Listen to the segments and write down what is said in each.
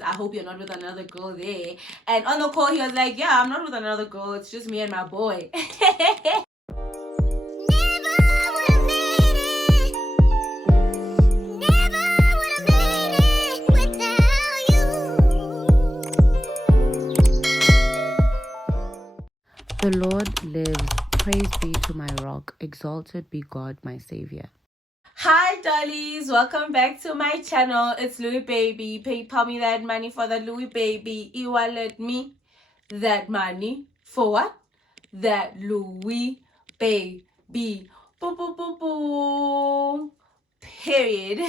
I hope you're not with another girl there. And on the call, he was like, yeah, I'm not with another girl. It's just me and my boy. The Lord lives. Praise be to my rock. Exalted be God, my savior. Hi dollies, welcome back to my channel. It's Louis Baby. PayPal me that money for the Louis Baby. E-wallet me that money for what? That Louis Baby. Boo boo boo boo. Period.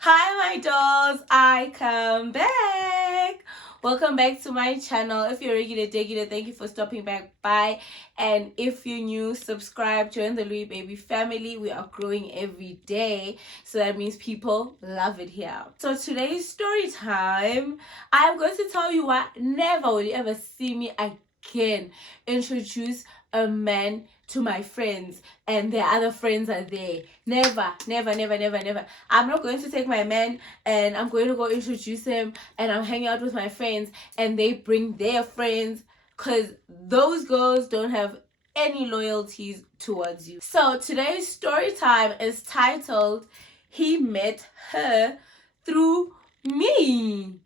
Hi my dolls, I come back. Welcome back to my channel. If you're regular, thank you for stopping back by. And if you're new, subscribe, join the Louis Baby family. We are growing every day, so that means people love it here. So today's story time, I'm going to tell you why never will you ever see me again introduce a man to my friends and their other friends are there. Never. I'm not going to take my man and I'm going to go introduce him and I'm hanging out with my friends and they bring their friends, because those girls don't have any loyalties towards you. So today's story time is titled He Met Her Through Me.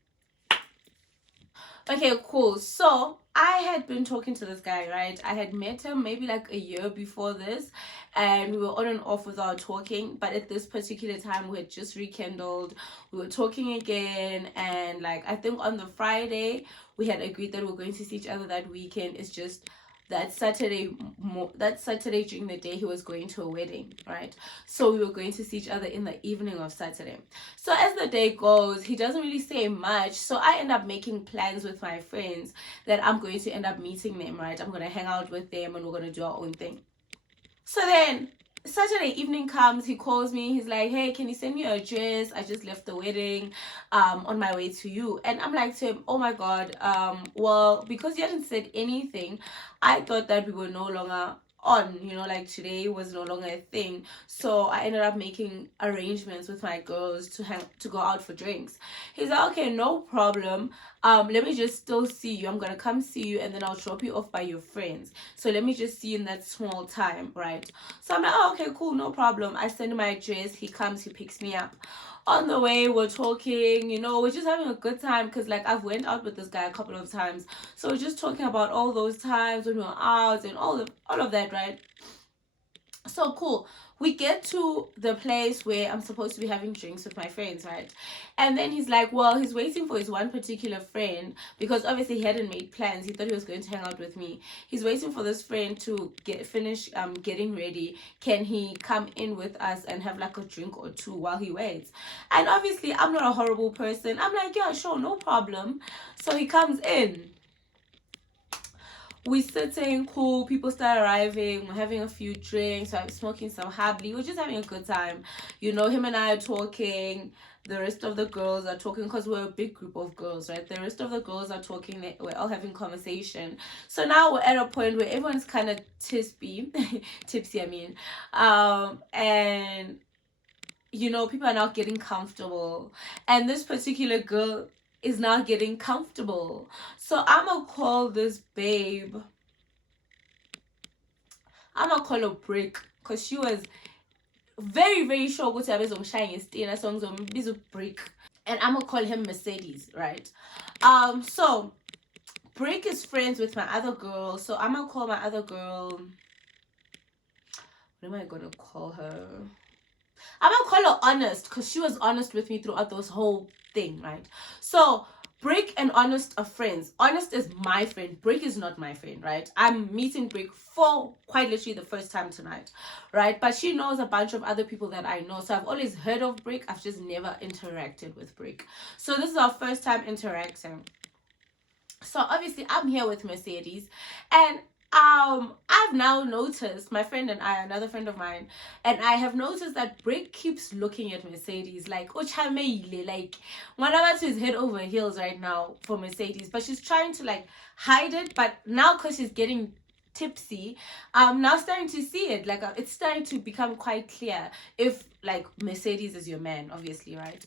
Okay, cool. So I had been talking to this guy, right? I had met him maybe like a year before this, and we were on and off with our talking. But at this particular time, we had just rekindled. We were talking again, and like I think on the Friday, we had agreed that we we're going to see each other that weekend. It's just that Saturday during the day he was going to a wedding, right? So we were going to see each other in the evening of Saturday. So as the day goes, he doesn't really say much, so I end up making plans with my friends that I'm going to end up meeting them, right? I'm going to hang out with them and we're going to do our own thing. So then Saturday evening comes, he calls me, he's like, hey, can you send me your address? I just left the wedding on my way to you. And I'm like to him, oh my god, well, because you hadn't said anything, I thought that we were no longer on, like today was no longer a thing. So I ended up making arrangements with my girls to go out for drinks. He's like, okay, no problem. Let me just still see you. I'm gonna come see you and then I'll drop you off by your friends. So let me just see you in that small time, right? So I'm like, oh, okay, cool, no problem. I send him my address, he comes, he picks me up. On the way, we're talking, we're just having a good time, because like I've went out with this guy a couple of times. So we're just talking about all those times when we were out and all of that, right? So cool. We get to the place where I'm supposed to be having drinks with my friends, right? And then he's like, well, he's waiting for his one particular friend, because obviously he hadn't made plans. He thought he was going to hang out with me. He's waiting for this friend to finish getting ready. Can he come in with us and have like a drink or two while he waits? And obviously I'm not a horrible person. I'm like, yeah, sure, no problem. So he comes in. We sitting, cool, people start arriving, we're having a few drinks, I'm smoking some habli, we're just having a good time. Him and I are talking, the rest of the girls are talking, because we're a big group of girls, right? The rest of the girls are talking, we're all having conversation. So now we're at a point where everyone's kind of tipsy, I mean. And people are now getting comfortable. And this particular girl is now getting comfortable. So I'm gonna call this babe, I'm gonna call her Brick, because she was very, very sure what I was on Shine Stina songs on Bizu Brick. And I'm gonna call him Mercedes, right? So Brick is friends with my other girl. So I'm gonna call my other girl. What am I gonna call her? I'm gonna call her Honest, because she was honest with me throughout this whole thing, right? So Brick and Honest are friends. Honest is my friend. Brick is not my friend, right? I'm meeting Brick for quite literally the first time tonight, right? But she knows a bunch of other people that I know. So I've always heard of Brick. I've just never interacted with Brick. So this is our first time interacting. So obviously I'm here with Mercedes, and I've now noticed, my friend and I, another friend of mine, and I have noticed that Brick keeps looking at Mercedes like Ochameile, like Manabat is head over heels right now for Mercedes, but she's trying to like hide it. But now, because she's getting tipsy, I'm now starting to see it, like it's starting to become quite clear if like Mercedes is your man, obviously, right?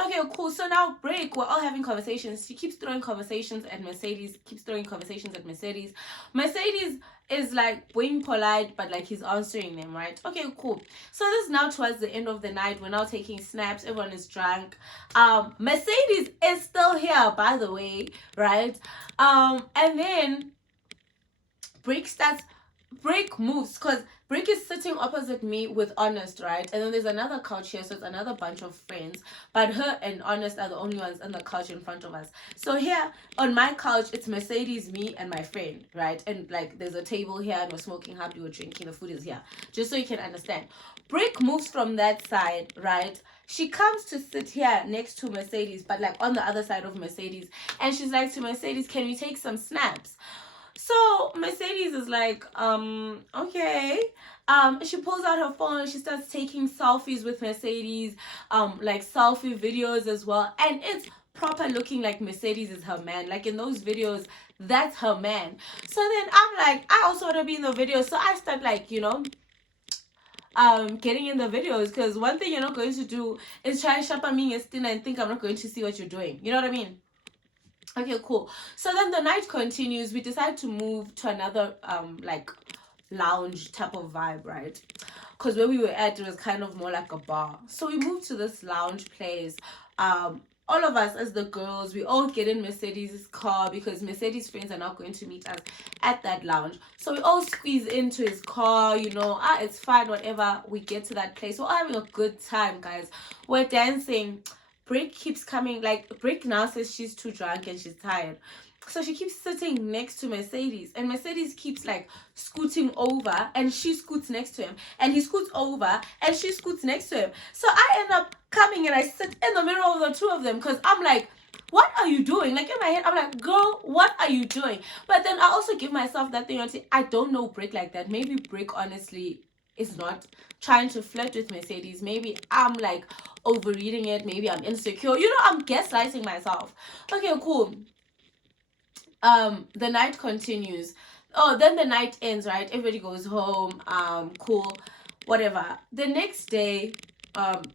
Okay, cool. So now break, we're all having conversations. She keeps throwing conversations at Mercedes, keeps throwing conversations at Mercedes. Mercedes is like being polite, but like he's answering them, right? Okay, cool. So this is now towards the end of the night. We're now taking snaps, everyone is drunk. Mercedes is still here, by the way, right? And then Break moves because Break is sitting opposite me with Honest, right? And then there's another couch here, so it's another bunch of friends. But her and Honest are the only ones on the couch in front of us. So here on my couch, it's Mercedes, me, and my friend, right? And like there's a table here, and we're smoking happily, we're drinking, the food is here. Just so you can understand. Break moves from that side, right? She comes to sit here next to Mercedes, but like on the other side of Mercedes. And she's like to Mercedes, can we take some snaps? So Mercedes is like, okay. She pulls out her phone and she starts taking selfies with Mercedes, like selfie videos as well. And it's proper looking like Mercedes is her man. Like in those videos, that's her man. So then I'm like, I also want to be in the video. So I start like, getting in the videos, because one thing you're not going to do is try and shop at me and think I'm not going to see what you're doing. You know what I mean? Okay, cool. So then the night continues. We decide to move to another like lounge type of vibe, right? Because where we were at, it was kind of more like a bar. So we moved to this lounge place. All of us as the girls, we all get in Mercedes' car because Mercedes' friends are not going to meet us at that lounge. So we all squeeze into his car, it's fine, whatever. We get to that place. We're all having a good time, guys. We're dancing. Brick keeps coming, like Brick now says she's too drunk and she's tired. So she keeps sitting next to Mercedes, and Mercedes keeps like scooting over, and she scoots next to him, and he scoots over and she scoots next to him. So I end up coming and I sit in the middle of the two of them, because I'm like, what are you doing? Like in my head, I'm like, girl, what are you doing? But then I also give myself that thing until I don't know Brick like that. Maybe Brick honestly is not trying to flirt with Mercedes. Maybe I'm like overreading it. Maybe I'm insecure. I'm gaslighting myself. Okay, cool. The night continues. Oh, then the night ends, right? Everybody goes home. Cool, whatever. The next day,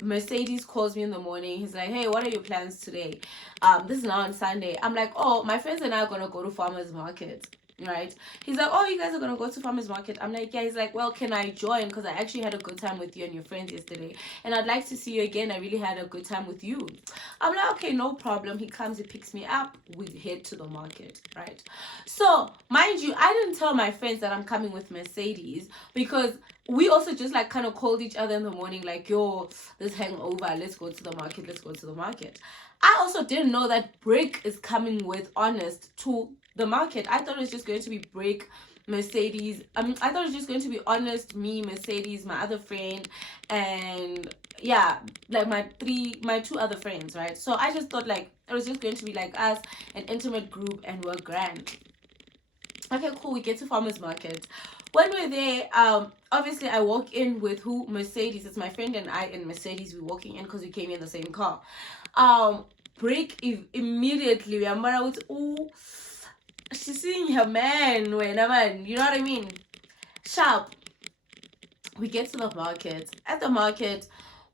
Mercedes calls me in the morning. He's like, hey, what are your plans today? This is now on Sunday. I'm like, oh, my friends and I are gonna go to farmers market, right? He's like, oh, you guys are gonna go to farmers market? I'm like, yeah. He's like, well, can I join? Because I actually had a good time with you and your friends yesterday, and I'd like to see you again. I really had a good time with you. I'm like, okay, no problem. He comes, he picks me up, we head to the market, right? So mind you, I didn't tell my friends that I'm coming with Mercedes, because we also just like kind of called each other in the morning, like, yo, this hangover, let's go to the market. I also didn't know that Brick is coming with Honest to the market. I thought it was just going to be Brick, Mercedes. I thought it was just going to be Honest, me, Mercedes, my other friend, and yeah, like my two other friends, right? So I just thought like it was just going to be like us, an intimate group, and we're grand. Okay, cool. We get to farmers market. When we're there, obviously I walk in with who? Mercedes. It's my friend and I and Mercedes. We're walking in because we came in the same car. Break immediately. Remember, with oh, she's seeing her man. Man, you know what I mean? Sharp. We get to the market. At the market,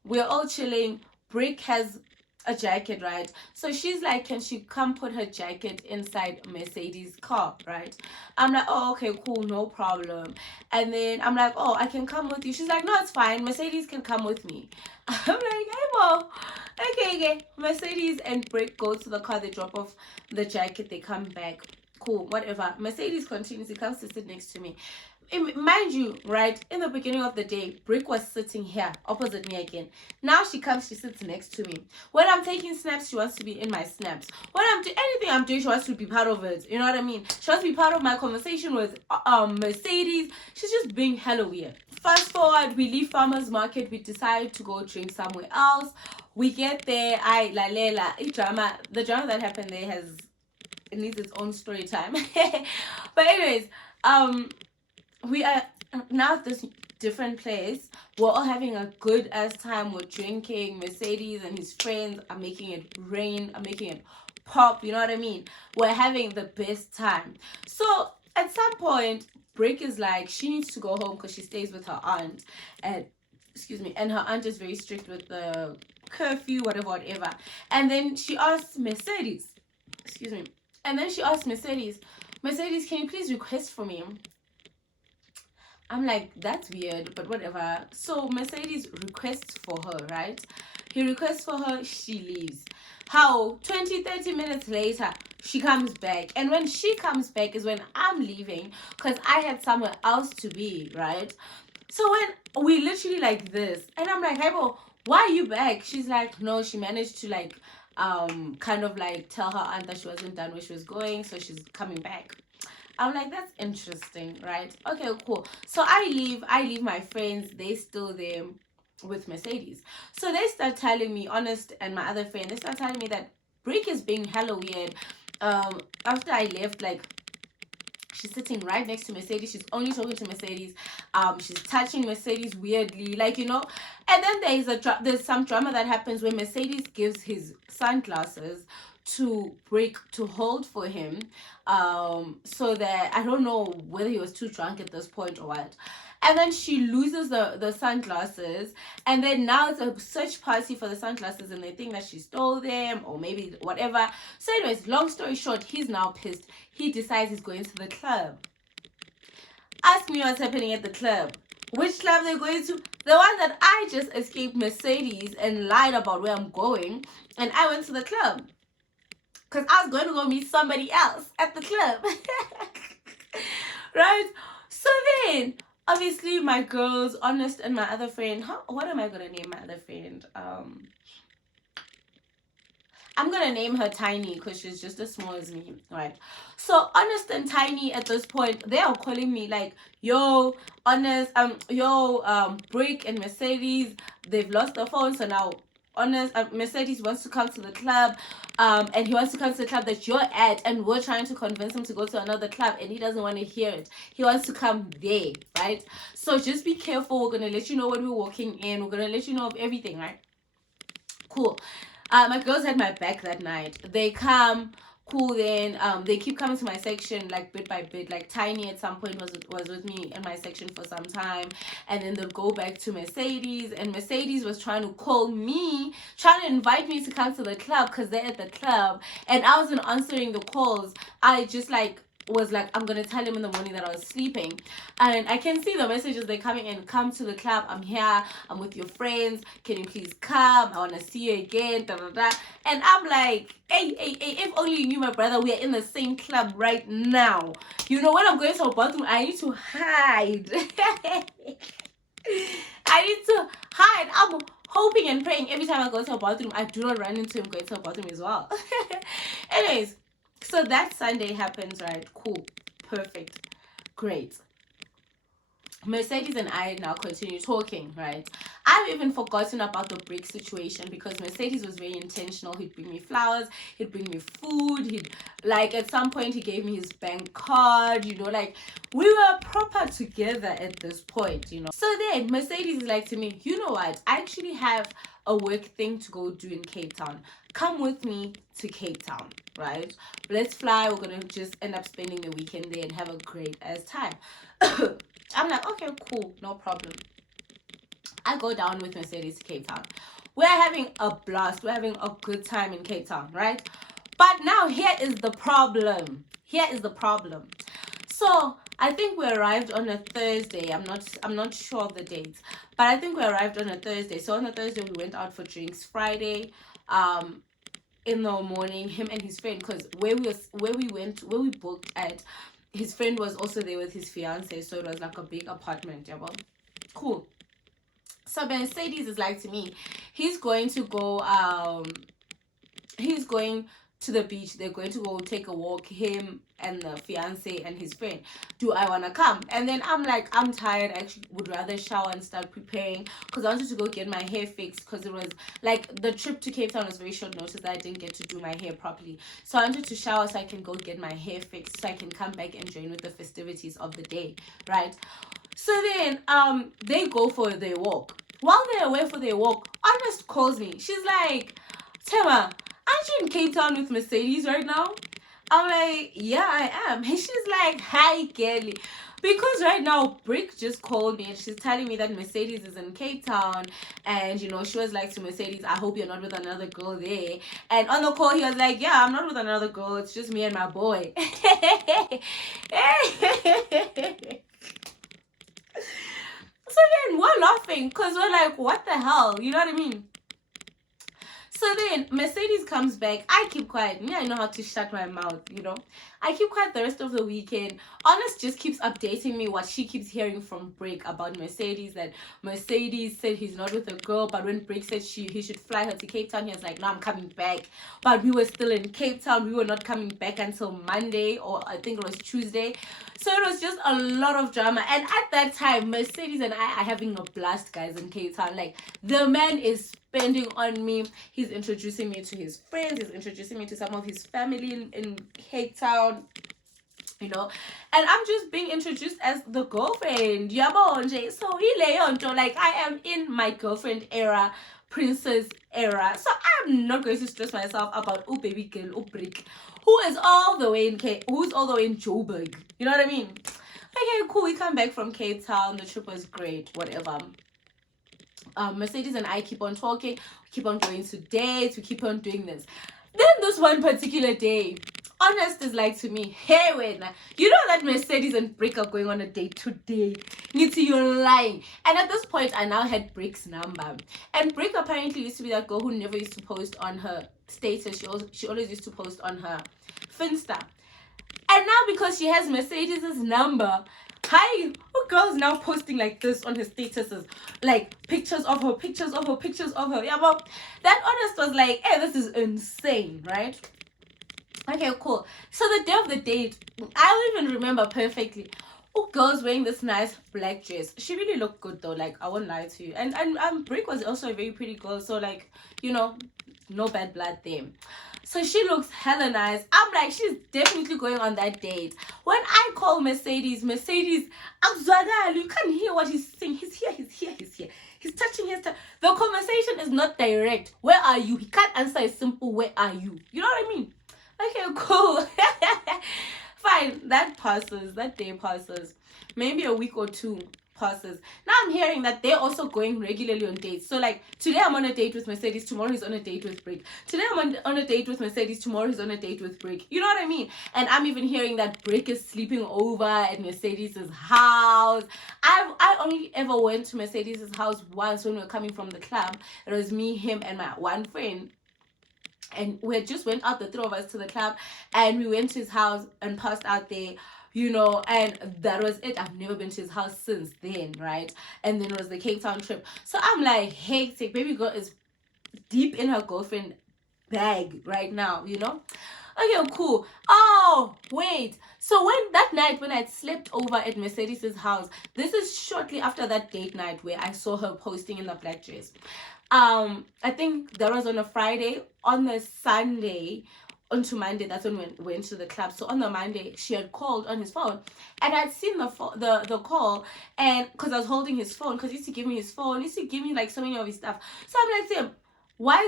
we're all chilling. Brick has a jacket, right? So she's like, can she come put her jacket inside Mercedes' car, right? I'm like, oh, okay, cool, no problem. And then I'm like, oh, I can come with you. She's like, no, it's fine. Mercedes can come with me. I'm like, hey, Mo. Okay. Mercedes and Brick go to the car. They drop off the jacket. They come back. Cool, whatever. Mercedes continues. He comes to sit next to me. Mind you, right, in the beginning of the day, Brick was sitting here opposite me again. Now she comes, she sits next to me. When I'm taking snaps, she wants to be in my snaps. When I'm doing anything I'm doing, she wants to be part of it. You know what I mean? She wants to be part of my conversation with Mercedes. She's just being hella weird. Fast forward, we leave farmers market. We decide to go drink somewhere else. We get there. The drama that happened there it needs its own story time. But anyways, we are now at this different place. We're all having a good ass time. We're drinking. Mercedes and his friends are making it rain, are making it pop. You know what I mean? We're having the best time. So at some point, Brick is like, she needs to go home because she stays with her aunt. And excuse me, and her aunt is very strict with the curfew, whatever. And then she asked Mercedes, excuse me, and then she asked Mercedes, can you please request for me? I'm like, that's weird, but whatever. So Mercedes requests for her, right? He requests for her, she leaves. How 20-30 minutes later she comes back, and when she comes back is when I'm leaving because I had somewhere else to be, right? So when we literally like this, and I'm like, hey bro, why are you back? She's like, no, she managed to like kind of like tell her aunt that she wasn't done where she was going, so she's coming back. I'm like, that's interesting, right? Okay, cool. So I leave my friends, they still there with Mercedes. So they start telling me, Honest and my other friend, they start telling me that Brick is being hella weird. After I left, like, she's sitting right next to Mercedes. She's only talking to Mercedes. She's touching Mercedes weirdly, like, you know. And then there's some drama that happens where Mercedes gives his sunglasses to Brick to hold for him. So that I don't know whether he was too drunk at this point or what. And then she loses the sunglasses, and then now it's a search party for the sunglasses, and they think that she stole them or maybe whatever. So anyways, long story short, he's now pissed. He decides he's going to the club. Ask me what's happening at the club. Which club they're going to? The one that I just escaped Mercedes and lied about where I'm going, and I went to the club because I was going to go meet somebody else at the club. Right? So then obviously my girls, Honest and my other friend, what am I gonna name my other friend? I'm gonna name her Tiny because she's just as small as me, right? So Honest and Tiny at this point, they are calling me like, yo, Honest, Brick and Mercedes, they've lost their phone, so now Honest, Mercedes wants to come to the club, and he wants to come to the club that you're at, and we're trying to convince him to go to another club, and he doesn't want to hear it. He wants to come there, right? So just be careful. We're gonna let you know when we're walking in. We're gonna let you know of everything, right? Cool. My girls had my back that night. They come, cool. Then they keep coming to my section like bit by bit. Like Tiny at some point was with me in my section for some time, and then they'll go back to Mercedes, and Mercedes was trying to call me, trying to invite me to come to the club because they're at the club, and I wasn't answering the calls. I just was like, I'm gonna tell him in the morning that I was sleeping. And I can see the messages, they're coming in, come to the club, I'm here, I'm with your friends, can you please come, I want to see you again, da da da. And I'm like, hey, if only you knew my brother, we are in the same club right now. You know, when I'm going to a bathroom, I need to hide. I need to hide. I'm hoping and praying every time I go to a bathroom I do not run into him going to a bathroom as well. Anyways, so that Sunday happens, right? Cool. Perfect. Great. Mercedes and I now continue talking, right? I've even forgotten about the Brick situation because Mercedes was very intentional. He'd bring me flowers, he'd bring me food, he'd like at some point he gave me his bank card, you know, like we were proper together at this point, you know. So then Mercedes is like to me, you know what? I actually have a work thing to go do in Cape Town. Come with me to Cape Town, right? Let's fly. We're gonna just end up spending the weekend there and have a great ass time. I'm like, okay, cool, no problem. I go down with Mercedes to Cape Town. We're having a blast. We're having a good time in Cape Town, right? But now here is the problem. So I think we arrived on a Thursday. I'm not sure of the dates, but I think we arrived on a Thursday. So on a Thursday we went out for drinks. Friday, in the morning, him and his friend, because where we booked at, his friend was also there with his fiance, so it was like a big apartment. Yeah, well, cool. So Mercedes is like to me, he's going to the beach. They're going to go take a walk, him and the fiance and his friend. Do I want to come? And then I'm like, I'm tired. I actually would rather shower and start preparing because I wanted to go get my hair fixed because it was like the trip to Cape Town was very short notice that I didn't get to do my hair properly. So I wanted to shower so I can go get my hair fixed so I can come back and join with the festivities of the day, right? So then they go for their walk. While they're away for their walk, Honest calls me. She's like, Tema, aren't you in Cape Town with Mercedes right now? I'm like, yeah, I am. And she's like, hi, girlie. Because right now, Brick just called me and she's telling me that Mercedes is in Cape Town. And, you know, she was like to Mercedes, I hope you're not with another girl there. And on the call, he was like, yeah, I'm not with another girl. It's just me and my boy. So then we're laughing because we're like, what the hell? You know what I mean? So then Mercedes comes back. I keep quiet. Me, I know how to shut my mouth, you know. I keep quiet the rest of the weekend. Honest just keeps updating me what she keeps hearing from Brick about Mercedes. That Mercedes said he's not with a girl, but when Brick said he should fly her to Cape Town, he was like, no, I'm coming back. But we were still in Cape Town. We were not coming back until Monday, or I think it was Tuesday. So it was just a lot of drama. And at that time, Mercedes and I are having a blast, guys, in Cape Town. Like, the man is spending on me. He's introducing me to his friends. He's introducing me to some of his family in Cape Town. You know, and I'm just being introduced as the girlfriend. Yabonje. So like, I am in my girlfriend era, princess era. So I'm not going to stress myself about baby girl, Brick, who's all the way in Joburg. You know what I mean? Okay, cool. We come back from Cape Town. The trip was great. Whatever. Mercedes and I keep on talking. We keep on going to dates. We keep on doing this. Then this one particular day, Honest is like to me, hey, wait, now, you know that Mercedes and Brick are going on a date today. Nitty, you're lying. And at this point, I now had Brick's number. And Brick apparently used to be that girl who never used to post on her status. She always used to post on her Finsta. And now because she has Mercedes' number, hi, girl's now posting like this on her statuses, like pictures of her. Yeah, but that Honest was like, hey, this is insane, right? Okay, cool. So the day of the date, I don't even remember perfectly. Girl's wearing this nice black dress. She really looked good though, like, I won't lie to you. And Brick was also a very pretty girl, so like, you know, no bad blood there. So she looks hella nice. I'm like, she's definitely going on that date. When I call Mercedes, you can't hear what he's saying. He's here. He's touching his The conversation is not direct. Where are you? He can't answer a simple, where are you? You know what I mean? Okay, cool. Fine, that day passes. Maybe a week or two passes. Now I'm hearing that they're also going regularly on dates. So like, today I'm on a date with Mercedes, tomorrow he's on a date with Brick. Today I'm on a date with Mercedes, tomorrow he's on a date with Brick. You know what I mean? And I'm even hearing that Brick is sleeping over at Mercedes' house. I only ever went to Mercedes' house once when we were coming from the club. It was me, him, and my one friend. And we had just went out, the three of us, to the club, and we went to his house and passed out there, you know, and that was it. I've never been to his house since then, right? And then it was the Cape Town trip. So I'm like, hectic. Baby girl is deep in her girlfriend bag right now, you know? Okay, cool. Oh, wait. So that night when I slept over at Mercedes' house, this is shortly after that date night where I saw her posting in the black dress. I think that was on a Friday. On the Sunday, onto Monday, that's when we went to the club. So on the Monday, she had called on his phone, and I'd seen the call, and because I was holding his phone, because he used to give me his phone, he used to give me like so many of his stuff. So I'm like to him, why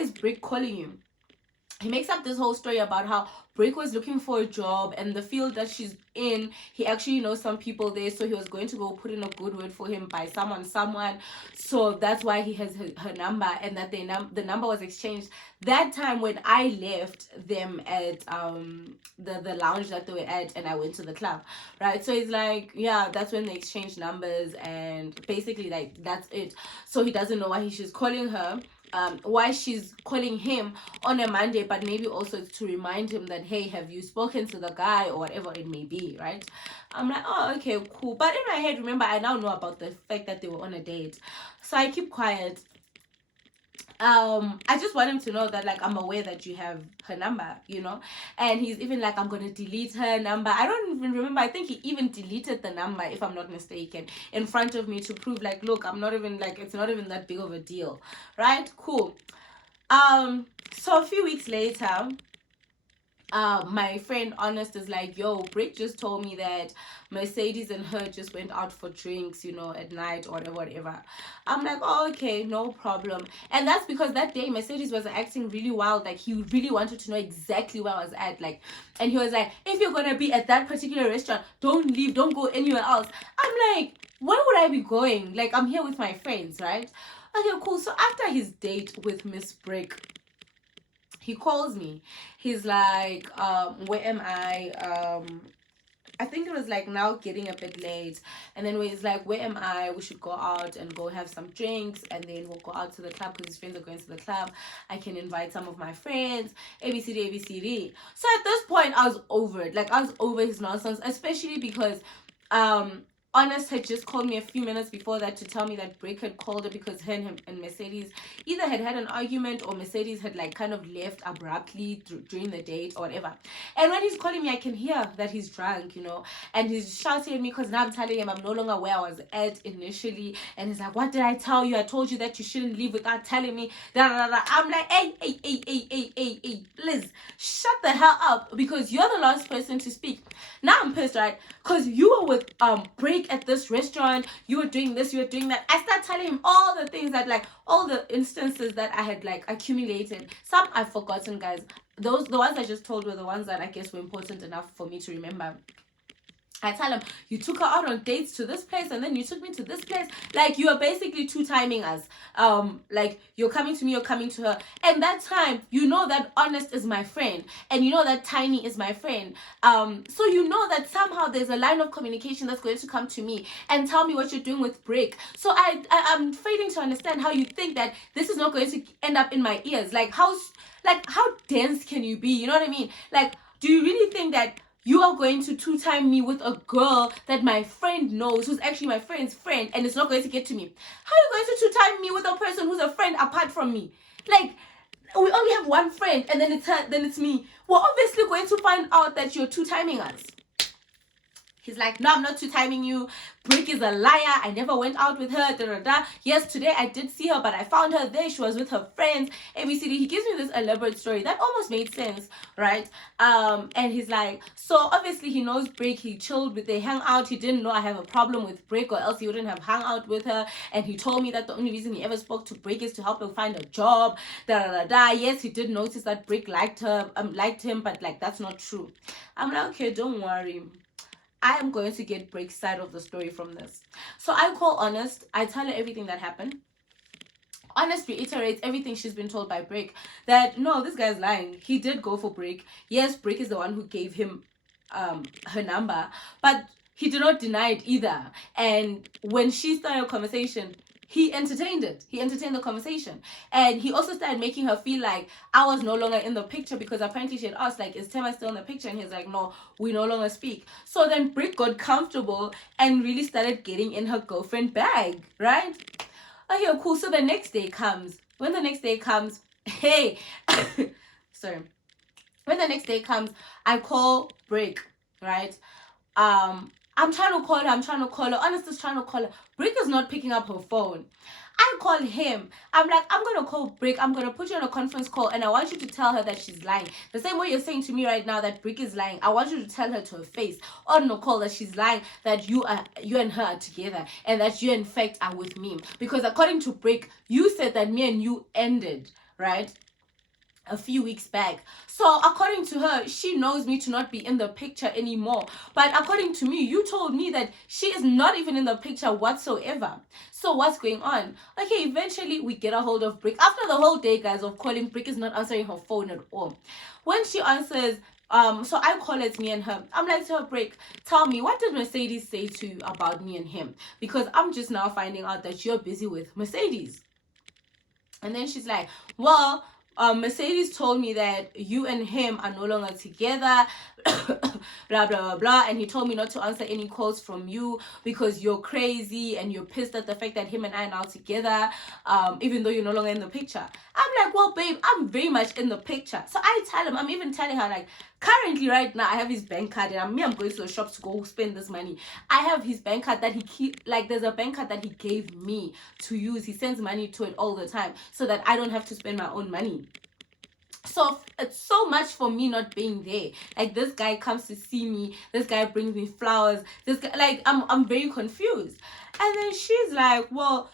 is Brick calling you? He makes up this whole story about how Brick was looking for a job, and the field that she's in, he actually knows some people there, so he was going to go put in a good word for him by someone. So that's why he has her number, and that the number was exchanged that time when I left them at the lounge that they were at, and I went to the club, right? So it's like, yeah, that's when they exchanged numbers, and basically like that's it. So he doesn't know why she's calling her. Why she's calling him on a Monday, but maybe also to remind him that, hey, have you spoken to the guy, or whatever it may be, right? I'm like, oh, okay, cool. But in my head, remember, I now know about the fact that they were on a date, so I keep quiet. I just want him to know that, like, I'm aware that you have her number, you know. And he's even like, I'm gonna delete her number. I don't even remember. I think he even deleted the number, if I'm not mistaken, in front of me to prove, like, look, I'm not even, like, it's not even that big of a deal, right? Cool. So a few weeks later, my friend Honest is like, yo, Brick just told me that Mercedes and her just went out for drinks, you know, at night or whatever. I'm like, oh, okay, no problem. And that's because that day Mercedes was acting really wild. Like, he really wanted to know exactly where I was at. Like, and he was like, if you're gonna be at that particular restaurant, don't leave, don't go anywhere else. I'm like, where would I be going? Like, I'm here with my friends, right? Okay, cool. So after his date with Miss Brick, he calls me. He's like, where am I? I think it was like now getting a bit late. And then he's like, where am I? We should go out and go have some drinks. And then we'll go out to the club because his friends are going to the club. I can invite some of my friends. ABCD, ABCD. So at this point, I was over it. Like, I was over his nonsense, especially because Honest had just called me a few minutes before that to tell me that Brick had called her because her and him and Mercedes either had an argument or Mercedes had like kind of left abruptly during the date or whatever. And when he's calling me, I can hear that he's drunk, you know, and he's shouting at me because now I'm telling him I'm no longer where I was at initially. And he's like, what did I tell you? I told you that you shouldn't leave without telling me. Da, da, da, da. I'm like, hey, Liz, shut the hell up, because you're the last person to speak. Now I'm pissed, right? Because you were with Brick at this restaurant, you were doing this, you were doing that. I start telling him all the things that, like, all the instances that I had like accumulated. Some I've forgotten, guys. The ones I just told were the ones that I guess were important enough for me to remember. I tell him, you took her out on dates to this place and then you took me to this place. Like, you are basically two-timing us. Like, you're coming to me, you're coming to her. And that time, you know that Honest is my friend. And you know that Tiny is my friend. So you know that somehow there's a line of communication that's going to come to me and tell me what you're doing with Brick. So I'm failing to understand how you think that this is not going to end up in my ears. Like, how dense can you be? You know what I mean? Like, do you really think that you are going to two-time me with a girl that my friend knows, who's actually my friend's friend, and it's not going to get to me? How are you going to two-time me with a person who's a friend apart from me? Like, we only have one friend, and then it's her, then it's me. We're obviously going to find out that you're two-timing us. He's like, no, I'm not two-timing you. Brick is a liar. I never went out with her. Da, da, da. Yes, today I did see her, but I found her there. She was with her friends. ABCD. He gives me this elaborate story that almost made sense, right? And he's like, so obviously he knows Brick. He chilled with, they hang out. He didn't know I have a problem with Brick, or else he wouldn't have hung out with her. And he told me that the only reason he ever spoke to Brick is to help him find a job. Da, da, da, da. Yes, he did notice that Brick liked him, but like, that's not true. I'm like, okay, don't worry. I am going to get Brick's side of the story from this. So I call Honest. I tell her everything that happened. Honest reiterates everything she's been told by Brick. That, no, this guy's lying. He did go for Brick. Yes, Brick is the one who gave him her number. But he did not deny it either. And when she started a conversation, he entertained it. He entertained the conversation. And he also started making her feel like I was no longer in the picture, because apparently she had asked, like, is Tema still in the picture? And he's like, no, we no longer speak. So then Brick got comfortable and really started getting in her girlfriend bag, right? Okay, cool. So the next day comes. When the next day comes, hey, sorry. When the next day comes, I call Brick, right? I'm trying to call her. Honest is trying to call her. Brick is not picking up her phone. I call him. I'm like, I'm going to call Brick. I'm going to put you on a conference call, and I want you to tell her that she's lying. The same way you're saying to me right now that Brick is lying, I want you to tell her to her face on the call that she's lying, that you and her are together, and that you in fact are with me. Because according to Brick, you said that me and you ended, right? A few weeks back. So according to her, she knows me to not be in the picture anymore. But according to me, you told me that she is not even in the picture whatsoever. So what's going on? Okay, eventually we get a hold of Brick. After the whole day, guys, of calling, Brick is not answering her phone at all. When she answers, so I call it me and her. I'm like to her, Brick, tell me, what did Mercedes say to you about me and him? Because I'm just now finding out that you're busy with Mercedes. And then she's like, well, Mercedes told me that you and him are no longer together, blah, blah, blah, blah. And he told me not to answer any calls from you because you're crazy and you're pissed at the fact that him and I are now together, even though you're no longer in the picture. I'm like, well, babe, I'm very much in the picture. So I tell him, I'm even telling her, like, currently right now I have his bank card, and I'm going to the shops to go spend this money. I have his bank card that there's a bank card that he gave me to use. He sends money to it all the time so that I don't have to spend my own money. So it's so much for me not being there. Like, this guy comes to see me, this guy brings me flowers, this guy, like, I'm very confused. And then she's like, well,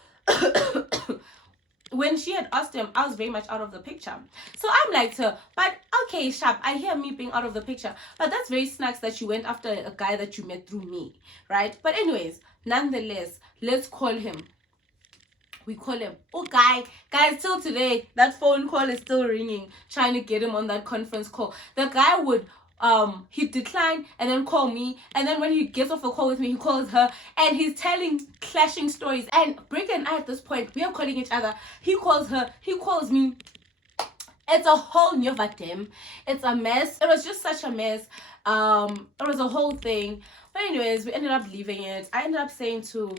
when she had asked him, I was very much out of the picture. So I'm like to her, but okay, Sharp, I hear me being out of the picture, but that's very snacks that you went after a guy that you met through me, right? But anyways, nonetheless, let's call him. We call him. Oh, guys, till today, that phone call is still ringing, trying to get him on that conference call. The guy would he'd decline and then call me, and then when he gets off a call with me, he calls her, and he's telling clashing stories. And Brick and I, at this point, we are calling each other. He calls her, he calls me. It's a whole new vatem. It's a mess. It was just such a mess. It was a whole thing. But anyways, we ended up leaving it. I ended up saying to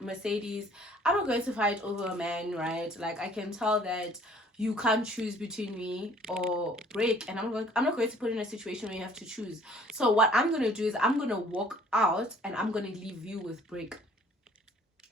Mercedes, I'm not going to fight over a man, right? Like, I can tell that you can't choose between me or Break, and I'm not going to put in a situation where you have to choose. So what I'm gonna do is I'm gonna walk out and I'm gonna leave you with Break.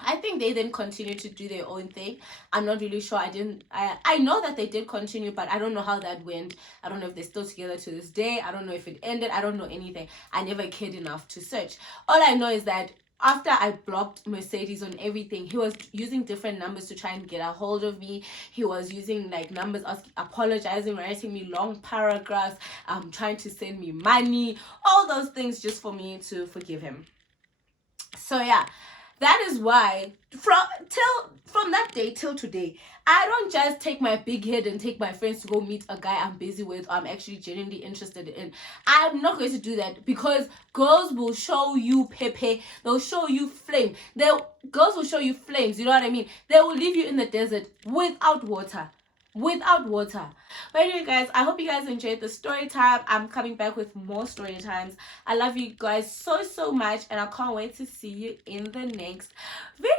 I think they then continued to do their own thing. I'm not really sure. I know that they did continue, but I don't know how that went. I don't know if they're still together to this day. I don't know if it ended. I don't know anything. I never cared enough to search. All I know is that after I blocked Mercedes on everything, he was using different numbers to try and get a hold of me. He was using like numbers, apologizing, writing me long paragraphs, trying to send me money, all those things just for me to forgive him. So yeah, that is why from that day till today, I don't just take my big head and take my friends to go meet a guy I'm busy with or I'm actually genuinely interested in. I'm not going to do that, because girls will show you pepe. They'll show you flame. Girls will show you flames. You know what I mean? They will leave you in the desert without water. But anyway, guys, I hope you guys enjoyed the story time. I'm coming back with more story times. I love you guys so much, and I can't wait to see you in the next video.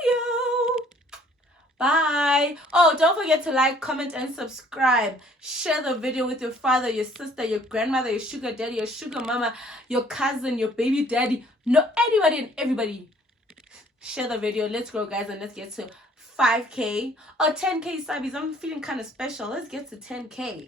Bye. Oh, don't forget to like, comment, and subscribe. Share the video with your father, your sister, your grandmother, your sugar daddy, your sugar mama, your cousin, your baby daddy. No, anybody and everybody. Share the video. Let's go, guys, and let's get to 5K or 10K subbies. I'm feeling kind of special. Let's get to 10K.